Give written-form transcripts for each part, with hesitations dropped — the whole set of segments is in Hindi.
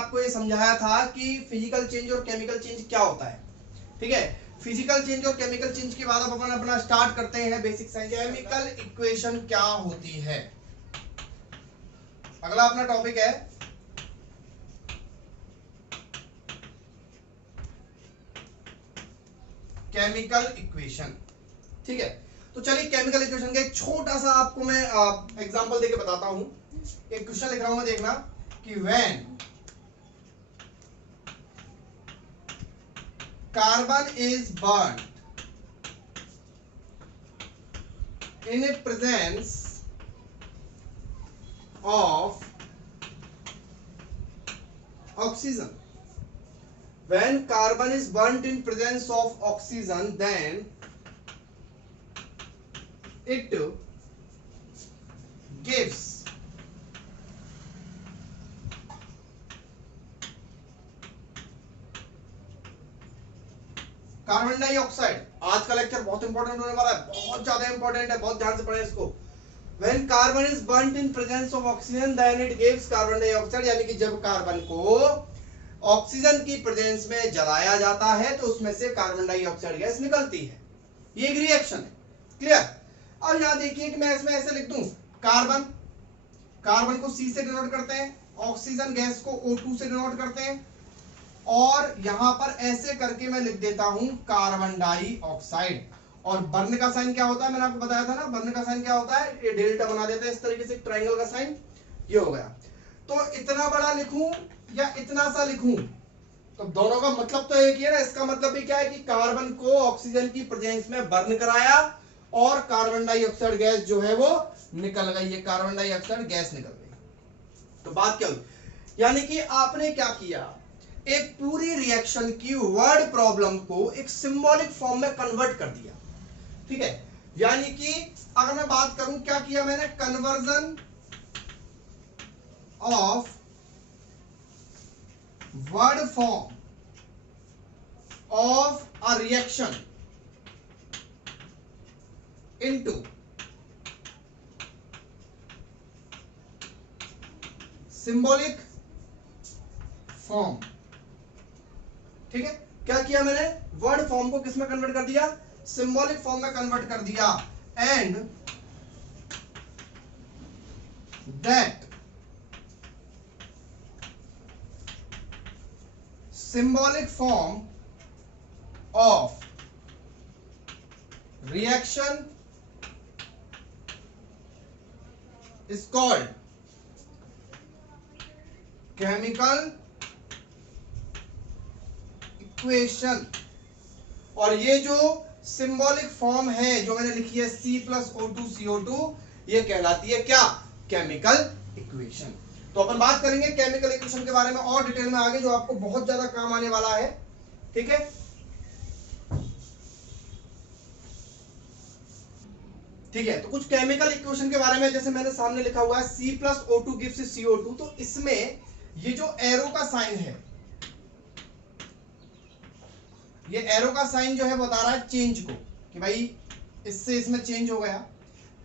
आपको ये समझाया था कि फिजिकल चेंज और केमिकल चेंज क्या होता है। ठीक है, फिजिकल चेंज और केमिकल चेंज के बाद अपन अपना स्टार्ट करते हैं बेसिक साइंस। केमिकल इक्वेशन क्या होती है, अगला अपना टॉपिक है केमिकल इक्वेशन। ठीक है, तो चलिए केमिकल इक्वेशन का एक छोटा सा आपको मैं एग्जांपल देके बताता हूं। एक क्वेश्चन लिख रहा हूं मैं, देखना कि when carbon is burn in a presence of oxygen, when carbon is burnt in presence of oxygen, then it gives carbon dioxide. आज का लेक्चर बहुत इंपॉर्टेंट होने वाला है, बहुत ज्यादा इंपॉर्टेंट है, बहुत ध्यान से पढ़ें इसको। When carbon is burnt in presence of oxygen, then it gives carbon dioxide, यानी कि जब कार्बन को ऑक्सीजन की प्रेजेंस में जलाया जाता है तो उसमें से कार्बन डाइऑक्साइड गैस निकलती है। ये एक रिएक्शन है, क्लियर। अब यहां देखिए कि मैं इसमें ऐसे लिख दूं, कार्बन, कार्बन को C से डिनोट करते हैं, ऑक्सीजन गैस को O2 से डिनोट करते हैं, और यहां पर ऐसे करके मैं लिख देता हूं कार्बन डाइऑक्साइड। और बर्न का साइन क्या होता है, मैंने आपको बताया था ना, बर्न का साइन क्या होता है, ये डेल्टा बना देते हैं इस तरीके से, ट्रायंगल का साइन, ये हो गया। तो इतना बड़ा लिखूं या इतना सा लिखूं, तो दोनों का मतलब तो एक ही है ना। इसका मतलब भी क्या है कि कार्बन को ऑक्सीजन की प्रेजेंस में बर्न कराया और कार्बन डाइऑक्साइड गैस जो है वो निकल गई, ये कार्बन डाइऑक्साइड गैस निकल गई। तो बात क्या हुई, यानी कि आपने क्या किया, एक पूरी रिएक्शन की वर्ड प्रॉब्लम को एक सिंबॉलिक फॉर्म में कन्वर्ट कर दिया। ठीक है, यानी कि अगर मैं बात करूं क्या किया मैंने, conversion of word form of a reaction into symbolic form. ठीक है, क्या किया मैंने, वर्ड फॉर्म को किस में कन्वर्ट कर दिया, सिंबॉलिक फॉर्म में कन्वर्ट कर दिया। And that symbolic form of reaction is called chemical equation। और ये जो सिंबॉलिक फॉर्म है जो मैंने लिखी है C+O2CO2, ये कहलाती है क्या, केमिकल इक्वेशन। तो अपन बात करेंगे केमिकल इक्वेशन के बारे में और डिटेल में आगे, जो आपको बहुत ज्यादा काम आने वाला है। ठीक है, ठीक है, तो कुछ केमिकल इक्वेशन के बारे में, जैसे मैंने सामने लिखा हुआ है C+O2 gives CO2, तो इसमें ये जो एरो का साइन है, ये एरो का साइन जो है बता रहा है चेंज को, कि भाई इससे इसमें चेंज हो गया।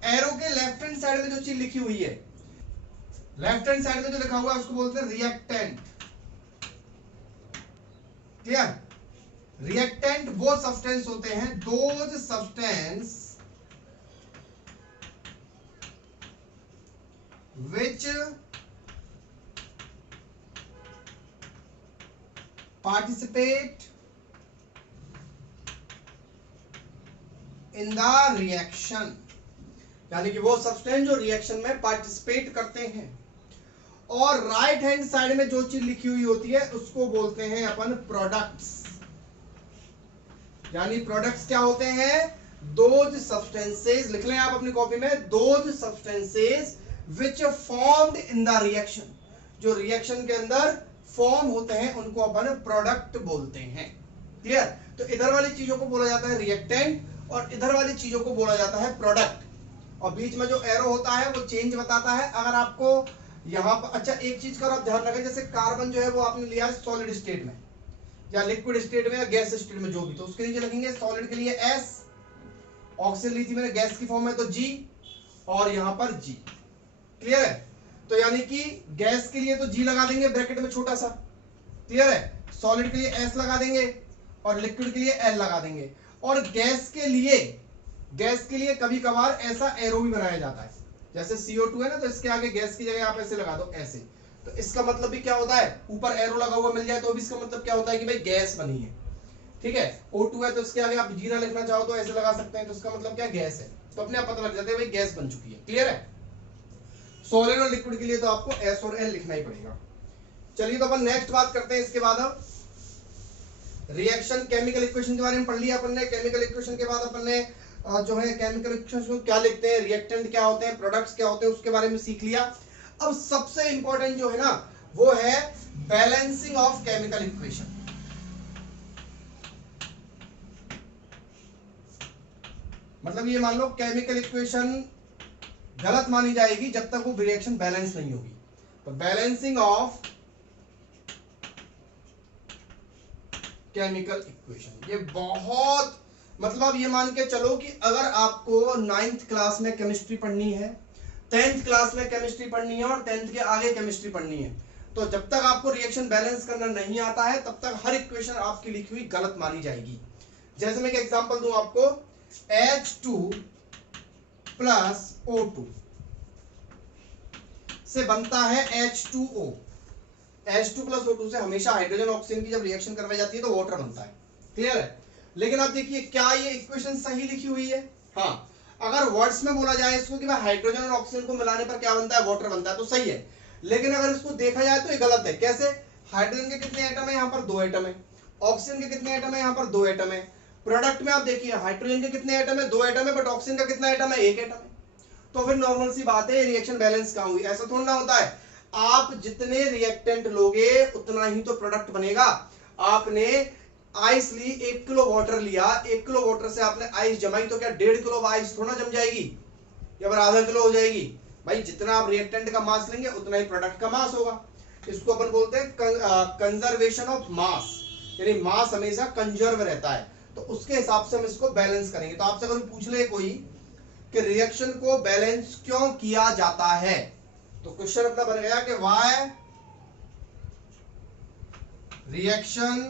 एरो के लेफ्ट हैंड साइड में जो चीज लिखी हुई है, लेफ्ट हैंड साइड में जो लिखा हुआ है उसको बोलते हैं रिएक्टेंट। क्लियर, रिएक्टेंट वो सब्सटेंस होते हैं, those substance which participate in the reaction, यानी कि वो सब्सटेंस जो रिएक्शन में पार्टिसिपेट करते हैं। और राइट हैंड साइड में जो चीज लिखी हुई होती है उसको बोलते हैं अपन प्रोडक्ट्स। यानी प्रोडक्ट्स क्या होते हैं, दोज सब्सटेंसेस, लिख लें आप अपनी कॉपी में, those substances which formed in the reaction, जो रिएक्शन के अंदर फॉर्म होते हैं उनको अपन प्रोडक्ट बोलते हैं। क्लियर, तो इधर वाली चीजों को बोला जाता है रिएक्टेंट और इधर वाली चीजों को बोला जाता है प्रोडक्ट। और बीच में जो एरो होता है वो चेंज बताता है। अगर आपको यहां पर, अच्छा एक चीज का आप ध्यान रखें, जैसे कार्बन जो है वो आपने लिया है सॉलिड स्टेट में या लिक्विड स्टेट में या गैस स्टेट में, जो भी, तो उसके नीचे लिखेंगे सॉलिड के लिए S, ऑक्सीजन ली थी मैंने गैस की फॉर्म में तो G, और यहां पर G। क्लियर है, तो यानी कि गैस के लिए तो G लगा देंगे ब्रैकेट में छोटा सा, क्लियर है? सॉलिड के लिए S लगा देंगे और लिक्विड के लिए L लगा देंगे। और गैस के लिए कभी कभार ऐसा एरो भी बनाया जाता है, जैसे CO2 है ना, तो इसके आगे गैस की जगह आप ऐसे लगा दो, ऐसे। तो इसका मतलब भी क्या होता है, ऊपर एरो लगा हुआ मिल जाए तो भी इसका मतलब क्या होता है कि भाई गैस बनी है। ठीक है, O2 है तो इसके आगे आप जीरा लिखना चाहो तो ऐसे लगा सकते हैं, तो इसका मतलब क्या, गैस है। तो अपने आप पता लग जाता है भाई गैस बन चुकी है। क्लियर है? सॉलिड और लिक्विड के लिए तो आपको S और L लिखना ही पड़ेगा। चलिए तो अपन नेक्स्ट बात करते हैं इसके बाद। अब रिएक्शन केमिकल इक्वेशन के बारे में पढ़ लिया अपन ने। केमिकल इक्वेशन के बाद अपन ने जो है केमिकल इक्वेशन को क्या लिखते हैं, रिएक्टेंट क्या होते हैं, प्रोडक्ट्स क्या होते हैं, उसके बारे में सीख लिया। अब सबसे इंपॉर्टेंट जो है ना वो है बैलेंसिंग ऑफ केमिकल इक्वेशन। मतलब ये मान लो केमिकल इक्वेशन गलत मानी जाएगी जब तक वो रिएक्शन बैलेंस नहीं होगी। तो बैलेंसिंग ऑफ केमिकल इक्वेशन ये बहुत, मतलब ये मान के चलो कि अगर आपको 9th क्लास में केमिस्ट्री पढ़नी है, 10th क्लास में केमिस्ट्री पढ़नी है और 10th के आगे केमिस्ट्री पढ़नी है, तो जब तक आपको रिएक्शन बैलेंस करना नहीं आता है तब तक हर इक्वेशन आपकी लिखी हुई गलत मानी जाएगी। जैसे मैं एक एग्जांपल दूं आपको, H2 प्लस O2 से बनता है H2O। H2 प्लस O2 से हमेशा हाइड्रोजन ऑक्सीजन की जब रिएक्शन करवाई जाती है तो वाटर बनता है। क्लियर है? लेकिन आप देखिए क्या ये इक्वेशन सही लिखी हुई है? हाँ, अगर वर्ड्स में बोला जाए इसको कि भाई हाइड्रोजन और ऑक्सीजन को मिलाने पर क्या बनता है, वाटर बनता है, तो सही है। लेकिन अगर इसको देखा जाए तो ये गलत है। कैसे? हाइड्रोजन के कितने एटम है, यहाँ पर 2 एटम है। ऑक्सीजन के कितने एटम है, यहाँ पर 2 एटम है। प्रोडक्ट में आप देखिए हाइड्रोजन के कितने एटम है, 2 एटम है, बट ऑक्सीजन का कितना एटम है, 1 एटम है। तो फिर नॉर्मल सी बात है, रिएक्शन बैलेंस कहाँ हुई? ऐसा थोड़ा ना होता है। आप जितने रिएक्टेंट लोगे उतना ही तो प्रोडक्ट बनेगा। आपने आइस ली, 1 किलो वाटर लिया, 1 किलो वाटर से आपने आइस जमाई, तो क्या 1.5 किलो आइस थोड़ा जम जाएगी या फिर आधा किलो हो जाएगी? भाई जितना आप रिएक्टेंट का मास लेंगे उतना ही प्रोडक्ट का मास होगा। इसको अपन बोलते हैं कंजर्वेशन ऑफ मास, यानी मास हमेशा कंजर्व रहता है। तो उसके हिसाब से हम इसको बैलेंस करेंगे। तो आपसे अगर पूछ ले कोई कि रिएक्शन को बैलेंस क्यों किया जाता है, तो क्वेश्चन अपना बन गया कि why reaction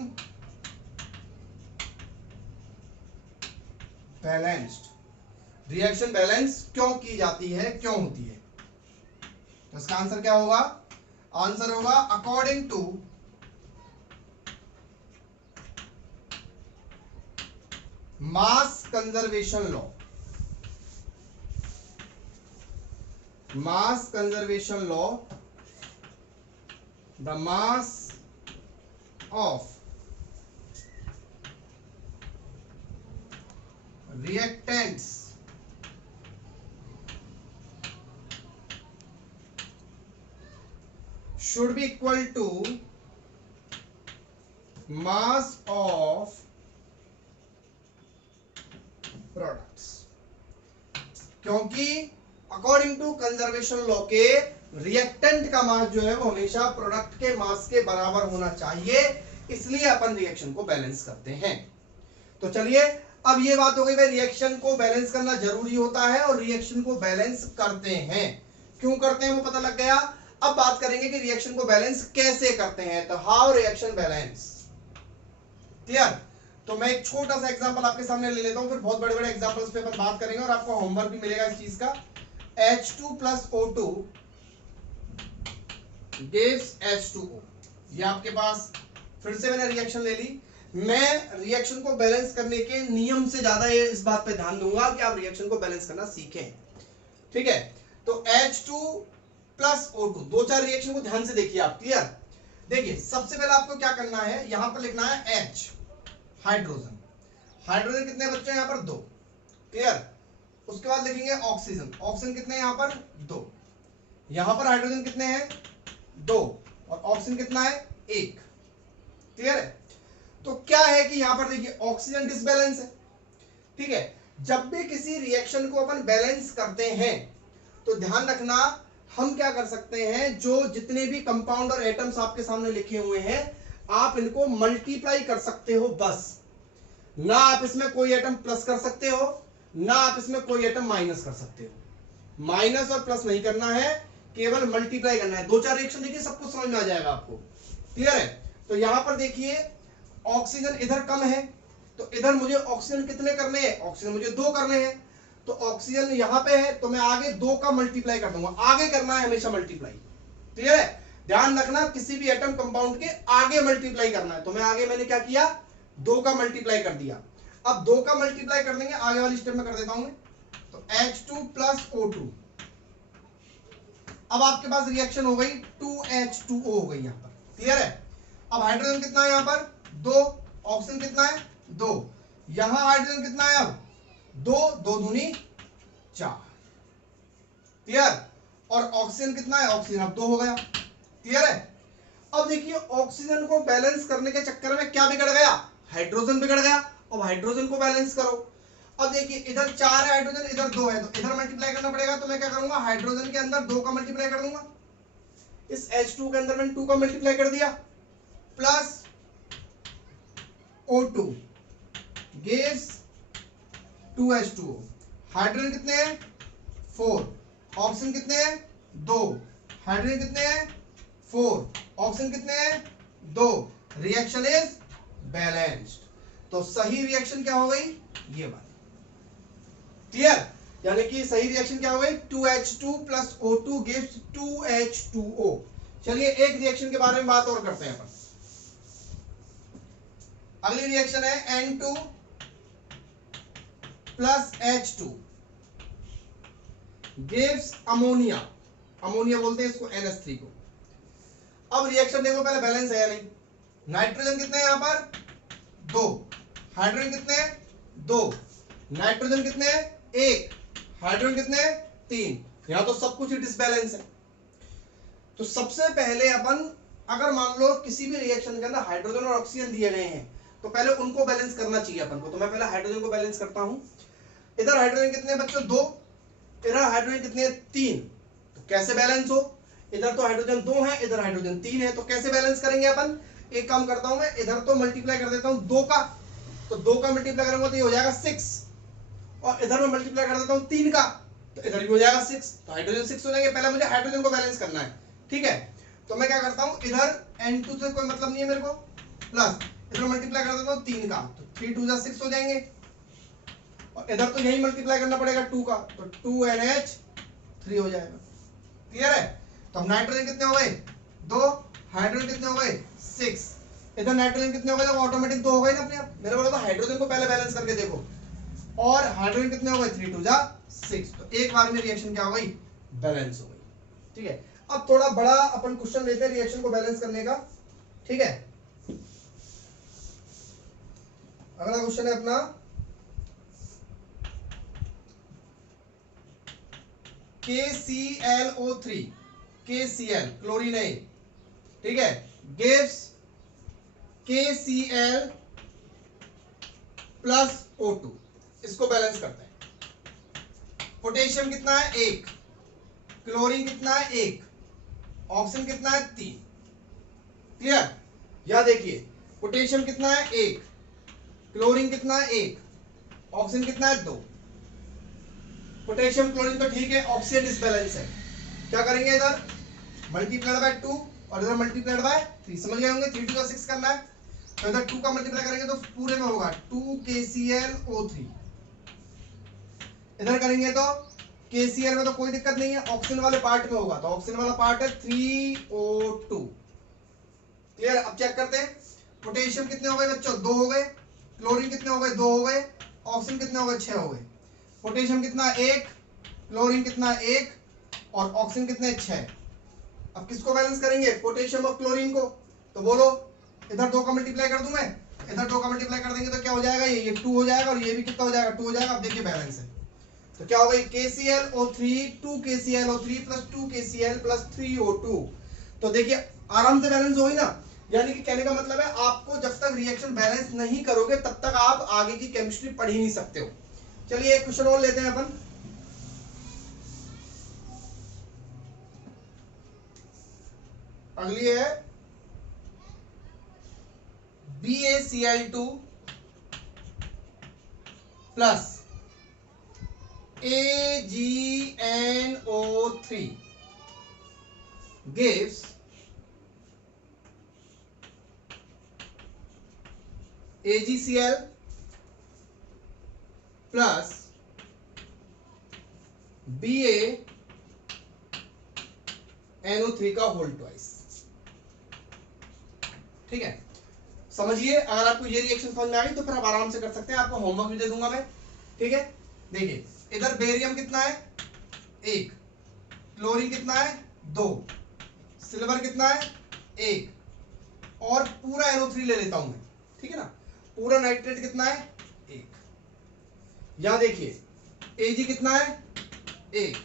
balanced, reaction balance क्यों की जाती है, क्यों होती है? तो इसका आंसर क्या होगा? आंसर होगा according to mass conservation law. mass conservation law, the mass of reactants should be equal to mass of products, क्योंकि अकॉर्डिंग टू कंजर्वेशन लॉ के रिएक्टेंट का मास जो है वो हमेशा प्रोडक्ट के मास के बराबर होना चाहिए, इसलिए अपन रिएक्शन को बैलेंस करते हैं। तो चलिए अब ये बात हो गई भाई रिएक्शन को बैलेंस करना जरूरी होता है और रिएक्शन को बैलेंस करते हैं, क्यों करते हैं वो पता लग गया। अब बात करेंगे कि रिएक्शन को बैलेंस कैसे करते हैं, तो हाउ रिएक्शन बैलेंस। क्लियर? तो मैं एक छोटा सा एग्जांपल आपके सामने ले लेता हूं, फिर बहुत बड़े बड़े एग्जांपल्स पे अपन बात करेंगे और आपको होमवर्क भी मिलेगा इस चीज का। H2 plus O2 gives H2O। ये आपके पास फिर से मैंने रिएक्शन ले ली। मैं रिएक्शन को बैलेंस करने के नियम से ज्यादा ये इस बात पे ध्यान दूंगा कि आप रिएक्शन को बैलेंस करना सीखें। ठीक है, तो H2 plus O2 2-4 रिएक्शन को ध्यान से देखिए आप। क्लियर? देखिए सबसे पहले आपको क्या करना है, यहां पर लिखना है H, हाइड्रोजन। हाइड्रोजन कितने बच्चे हैं, यहाँ पर 2। क्लियर? उसके बाद लिखेंगे ऑक्सीजन। ऑक्सीजन कितने हैं, यहाँ पर 2। यहां पर हाइड्रोजन कितने हैं, 2, और ऑक्सीजन कितना है, 1। क्लियर है? तो क्या है कि यहां पर देखिए ऑक्सीजन डिसबैलेंस है। ठीक है, जब भी किसी रिएक्शन को अपन बैलेंस करते हैं तो ध्यान रखना हम क्या कर सकते हैं, जो जितने भी कंपाउंड और एटम्स आपके सामने लिखे हुए हैं आप इनको मल्टीप्लाई कर सकते हो बस। ना आप इसमें कोई एटम प्लस कर सकते हो, ना आप इसमें कोई एटम माइनस कर सकते हो। माइनस और प्लस नहीं करना है, केवल मल्टीप्लाई करना है। 2-4 रिएक्शन देखिए सब कुछ समझ में आ जाएगा आपको। क्लियर है? तो यहां पर देखिए ऑक्सीजन इधर कम है, तो इधर मुझे ऑक्सीजन कितने करने हैं, ऑक्सीजन मुझे 2 करने हैं। तो ऑक्सीजन यहां पे है तो मैं आगे 2 का मल्टीप्लाई कर दूंगा, आगे करना है हमेशा मल्टीप्लाई। क्लियर है? ध्यान रखना किसी भी एटम कंपाउंड के आगे मल्टीप्लाई करना है। तो मैं आगे मैंने क्या किया, 2 का मल्टीप्लाई कर दिया। अब 2 का मल्टीप्लाई कर देंगे, आगे वाली स्टेप में कर देता हूं मैं। तो H2 प्लस O2, अब आपके पास रिएक्शन हो गई 2H2O हो गई यहां पर। क्लियर है? अब हाइड्रोजन कितना है यहां पर, 2, ऑक्सीजन कितना है 2, यहां हाइड्रोजन कितना है अब 2, 2 दूनी 4। क्लियर? और ऑक्सीजन कितना है, ऑक्सीजन अब 2 हो गया। क्लियर है? अब देखिए ऑक्सीजन को बैलेंस करने के चक्कर में क्या बिगड़ गया, हाइड्रोजन बिगड़ गया। अब हाइड्रोजन को बैलेंस करो। अब देखिए इधर 4 है हाइड्रोजन, इधर 2 है, तो इधर मल्टीप्लाई करना पड़ेगा। तो मैं क्या करूंगा, हाइड्रोजन के अंदर 2 का मल्टीप्लाई कर दूंगा, इस H2 के अंदर मैंने 2 का मल्टीप्लाई कर दिया, plus O2 gives 2H2O। Hydrogen कितने हैं 4, ऑक्सीजन कितने हैं 2, हाइड्रोजन कितने हैं 4, ऑक्सीजन कितने हैं 2, रिएक्शन इज बैलेंस्ड। तो सही रिएक्शन क्या हो गई, ये बात। क्लियर? यानी कि सही रिएक्शन क्या हो गई, 2H2 plus O2 gives 2H2O। चलिए एक रिएक्शन के बारे में बात और करते हैं अपन। अगली रिएक्शन है N2 plus H2 gives ammonia, ammonia बोलते हैं इसको NH3 को। अब रिएक्शन देखो पहले बैलेंस है या नहीं। नाइट्रोजन कितने हैं यहां पर 2, हाइड्रोजन कितने हैं 2, नाइट्रोजन कितने हैं 1, हाइड्रोजन कितने हैं 3। यहां तो सब कुछ डिसबैलेंस है। तो सबसे पहले अपन अगर मान लो किसी भी रिएक्शन के अंदर हाइड्रोजन और ऑक्सीजन दिए गए हैं तो पहले उनको बैलेंस करना चाहिए अपन को। तो मैं पहले हाइड्रोजन को बैलेंस करता हूं। इधर हाइड्रोजन कितने हैं बच्चों 2, इधर हाइड्रोजन कितने हैं 3। तो कैसे बैलेंस हो, इधर तो हाइड्रोजन 2 है, इधर हाइड्रोजन 3 है, तो कैसे बैलेंस करेंगे अपन। एक काम करता हूं मैं, इधर तो मल्टीप्लाई कर देता हूं 2 का, तो 2 का मल्टीप्लाई करूंगा तो ये हो जाएगा 6, और इधर मैं मल्टीप्लाई कर देता हूं 3 का, तो इधर भी हो जाएगा 6, तो हाइड्रोजन 6 हो जाएंगे। पहले मुझे हाइड्रोजन को बैलेंस करना है। ठीक है? तो मैं क्या करता हूं, इधर N2 से कोई मतलब नहीं है मेरे को, प्लस इधर मल्टीप्लाई कर देता हूं 3 का, तो 3 2 जा 6 हो जाएंगे, और इधर तो यही मल्टीप्लाई करना पड़ेगा 2 का, तो 2NH3 हो जाएगा। क्लियर है? तो हम नाइट्रोजन कितने हो गए 2, हाइड्रोजन कितने हो गए 6, इधर नाइट्रोजन कितने हो गए, तो ऑटोमेटिक 2 हो गए ना अपने आप। मैंने बोला था हाइड्रोजन को पहले बैलेंस करके देखो, और हाइड्रोजन कितने हो गए 3 2 जा 6, तो एक बार में रिएक्शन क्या हो गई, बैलेंस हो गई। ठीक है? अब थोड़ा बड़ा अपन क्वेश्चन लेते हैं रिएक्शन को बैलेंस करने का। ठीक है? अगला क्वेश्चन है अपना KClO3, KCl क्लोरीन है, ठीक है, गिव्स KCl प्लस O2। इसको बैलेंस करते हैं। पोटेशियम कितना है 1, क्लोरीन कितना है 1, ऑक्सीजन कितना है 3। क्लियर? या देखिए पोटेशियम कितना है 1, क्लोरीन कितना है 1, ऑक्सीजन कितना है 2। पोटेशियम क्लोरीन तो ठीक है, ऑक्सीजन डिसबैलेंस है। क्या करेंगे, इधर मल्टीप्लाइड बाय 2 और इधर मल्टीप्लाइड बाय 3। समझ गए होंगे, 3 2 का 6 करना है, तो इधर 2 का मल्टीप्लाई करेंगे तो पूरे में होगा 2 KClO3। इधर करेंगे तो KCl में तो कोई दिक्कत नहीं है, ऑक्सीजन वाले पार्ट में होगा, तो ऑक्सीजन वाला पार्ट है 3O2। क्लियर? अब चेक करते हैं, पोटेशियम कितने हो गए बच्चों 2 हो गए, क्लोरीन कितने हो गए 2 हो गए, ऑक्सीजन कितने हो गए 6 हो गए। पोटेशियम कितना 1, क्लोरीन कितना 1, और ऑक्सीजन कितने 6। अब किसको बैलेंस करेंगे, पोटेशियम और क्लोरीन को। तो बोलो इधर 2 का मल्टीप्लाई कर दूं मैं, इधर 2 का मल्टीप्लाई कर देंगे तो क्या हो जाएगा, ये 2 हो जाएगा, और ये भी कितना हो जाएगा 2 हो जाएगा। अब देखिए बैलेंस है, तो क्या हो गई KClO3 2 KClO3 plus 2 KCl plus 3O2। तो देखिए आराम से बैलेंस हो गई ना। यानी कि कहने का मतलब है आपको जब तक रिएक्शन बैलेंस नहीं करोगे तब तक आप आगे की केमिस्ट्री पढ़ ही नहीं सकते हो। चलिए एक क्वेश्चन और लेते हैं अपन। अगली है BaCl2 plus AgNO3 gives AgCl plus BaNO3 का होल ट्वाइस। ठीक है, समझिए। अगर आपको ये रिएक्शन समझ में आ गई तो फिर आप आराम से कर सकते हैं, आपको होमवर्क भी दे दूंगा मैं। ठीक है, देखिए इधर बेरियम कितना है 1, क्लोरीन कितना है 2, सिल्वर कितना है 1, और पूरा NO3 ले लेता हूं मैं। ठीक है ना, पूरा नाइट्रेट कितना है 1। यहां देखिए Ag कितना है 1,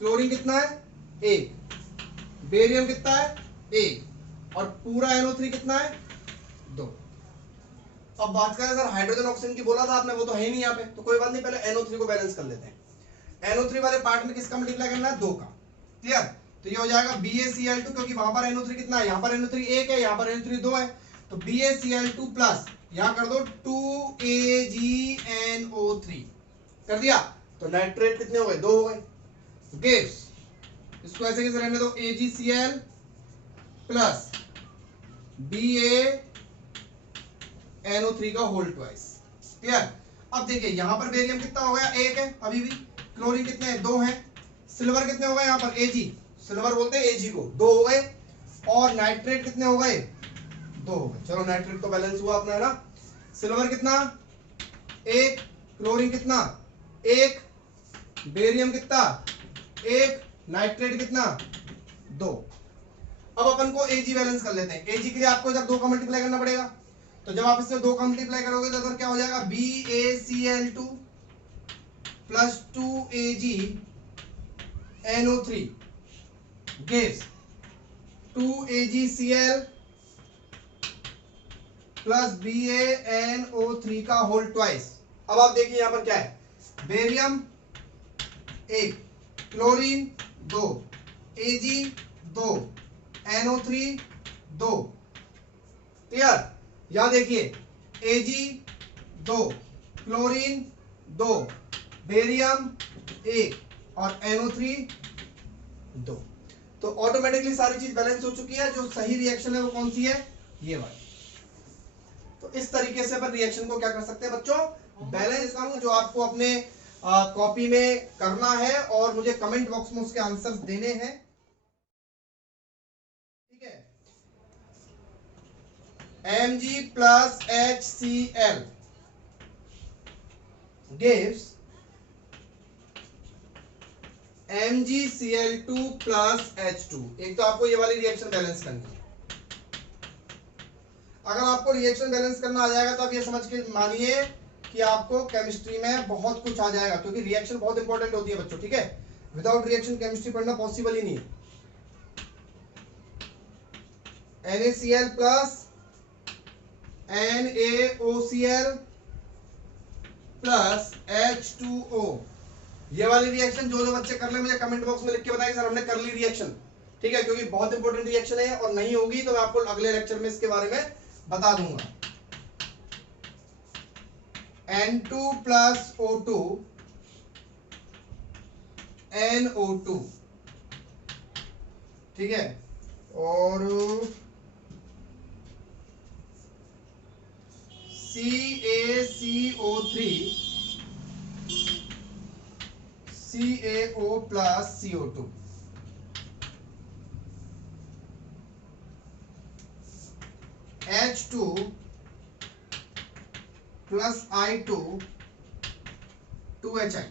क्लोरीन कितना है 1, बेरियम कितना है 1, और पूरा NO3 कितना है 2। अब बात करें सर हाइड्रोजन ऑक्सीजन की, बोला था आपने, वो तो है ही नहीं यहाँ पे, तो कोई बात नहीं, पहले NO3 को बैलेंस कर लेते हैं। NO3 वाले पार्ट में किसका मल्टीप्लाई करना है 2 का। क्लियर, तो ये हो जाएगा BaCl2, क्योंकि वहां पर NO3 कितना है, यहाँ पर NO3 1 है, यहाँ पर NO3 2 है, तो BaCl2 प्लस यहां कर दो 2AgNO3 कर दिया, तो नाइट्रेट कितने हो गए 2 हो गए। गिव्स, इसको ऐसे कैसे रहने दो, AgCl प्लस BaNO3 का होल ट्वाइस। क्लियर, अब देखिए यहां पर बेरियम कितना हो गया 1 है अभी भी, क्लोरीन कितने हैं 2 हैं, सिल्वर कितने हो गए यहाँ पर Ag, सिल्वर बोलते हैं Ag को, 2 हो गए, और नाइट्रेट कितने हो गए 2 हो गए। चलो नाइट्रेट तो बैलेंस हुआ अपना, है ना। सिल्वर कितना 1, क्लोरीन कितना 1, बेरियम कितना 1, नाइट्रेट कितना 2। अब अपन को Ag बैलेंस कर लेते हैं। Ag के लिए आपको इधर 2 का मल्टीप्लाई करना पड़ेगा, तो जब आप इससे 2 का मल्टीप्लाई करोगे तो इधर क्या हो जाएगा, BaCl2 plus 2AgNO3 gives 2AgCl plus BaNO3 का होल ट्वाइस। अब आप देखिए यहां पर क्या है, barium 1, chlorine 2, Ag 2, NO3 2। Clear, यहां देखिए Ag 2, क्लोरीन 2, बेरियम 1 और NO3 2। तो ऑटोमेटिकली सारी चीज बैलेंस हो चुकी है। जो सही रिएक्शन है वो कौन सी है, ये वाली। तो इस तरीके से अपन रिएक्शन को क्या कर सकते हैं बच्चों, बैलेंस करूं, जो आपको अपने कॉपी में करना है और मुझे कमेंट बॉक्स में उसके आंसर्स देने हैं। ठीक है, Mg plus HCl gives MgCl2 plus H2। एक तो आपको ये वाली रिएक्शन बैलेंस करनी है। अगर आपको रिएक्शन बैलेंस करना आ जाएगा तो आप ये समझ के मानिए कि आपको केमिस्ट्री में बहुत कुछ आ जाएगा, क्योंकि रिएक्शन बहुत इंपॉर्टेंट होती है बच्चों। ठीक है, विदाउट रिएक्शन केमिस्ट्री पढ़ना पॉसिबल ही नहीं है। NaCl plus NaOCl plus H2O, ये वाली रिएक्शन जो जो बच्चे कर ले मुझे कमेंट बॉक्स में लिख के बताइए सर हमने कर ली रिएक्शन। ठीक है, क्योंकि बहुत इंपॉर्टेंट रिएक्शन है, और नहीं होगी तो मैं आपको अगले लेक्चर में इसके बारे में बता दूंगा। N2 प्लस O2 NO2, ठीक है, और CaCO3 CaO plus CO2, H2 plus I2 2HI,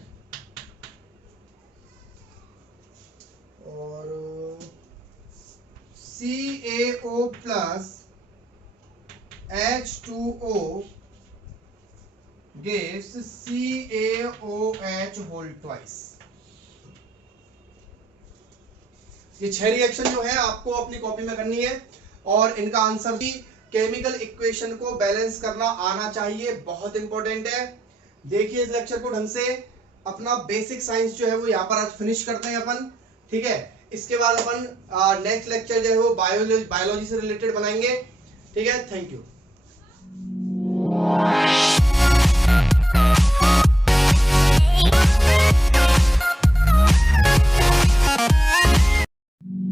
और CaO plus H2O gives CaOH whole twice. ये 6 रिएक्शन जो है आपको अपनी कॉपी में करनी है, और इनका आंसर भी केमिकल इक्वेशन को बैलेंस करना आना चाहिए, बहुत इंपॉर्टेंट है। देखिए इस लेक्चर को ढंग से, अपना बेसिक साइंस जो है वो यहाँ पर आज फिनिश करते हैं अपन। ठीक है, इसके बाद अपन नेक्स्ट लेक्चर जो है वो बायोलॉजी से रिलेटेड बनाएंगे। ठीक है, थैंक यू।